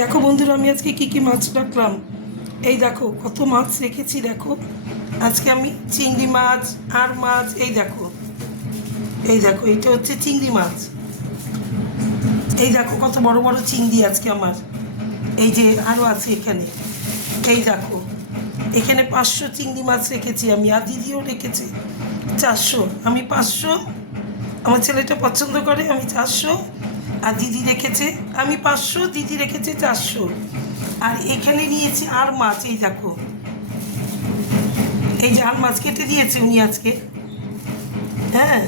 দেখো বন্ধুরা, আমি আজকে কি মাছ রাখলাম। এই দেখো কত মাছ রেখেছি। দেখো আজকে আমি চিংড়ি মাছ আর মাছ, এই দেখো এটা হচ্ছে চিংড়ি মাছ। এই দেখো কত বড় বড় চিংড়ি আজকে আমার। এই যে আরও আছে এখানে। এই দেখো এখানে 500 চিংড়ি মাছ রেখেছি আমি, আর দিদিও রেখেছে 400। আমি 500, আমার ছেলেটা পছন্দ করে, আমি 400, আর দিদি রেখেছে, আমি 500, দিদি রেখেছে 400। আর এখানে নিয়েছি আর মাছ। এই দেখো এই যে আর মাছ কেটে দিয়েছে উনি আজকে। হ্যাঁ,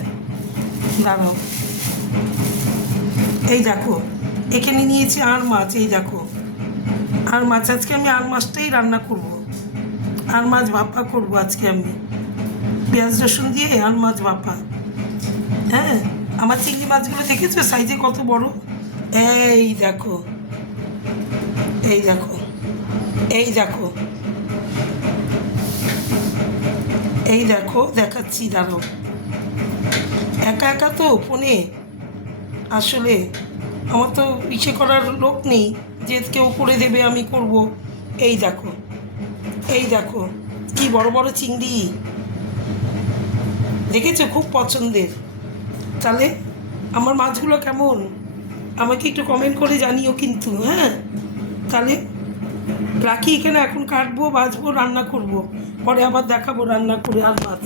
দাঁড়াও। এই দেখো এখানে নিয়েছি আর মাছ। এই দেখো আর মাছ, আজকে আমি আর মাছটাই রান্না করব। আর মাছ ভাপা করব আজকে আমি, পেঁয়াজ রসুন দিয়ে আর মাছ ভাপা। হ্যাঁ, আমার চিংড়ি মাছগুলো দেখেছো সাইজে কত বড়। এই দেখো এই দেখো এই দেখো এই দেখো, দেখাচ্ছি, দাঁড়াও। একা একা তো ফোনে, আসলে আমার তো ইসে করার লোক নেই যে কেউ করে দেবে আমি করব। এই দেখো এই দেখো কি বড় বড় চিংড়ি দেখেছো, খুব পছন্দের। তাহলে আমার মাছগুলো কেমন আমাকে একটু কমেন্ট করে জানিও কিন্তু। হ্যাঁ, তাহলে রাখি এখানে, এখন কাটবো, বাছবো, রান্না করব, পরে আবার দেখাবো রান্না করে আর মাছ।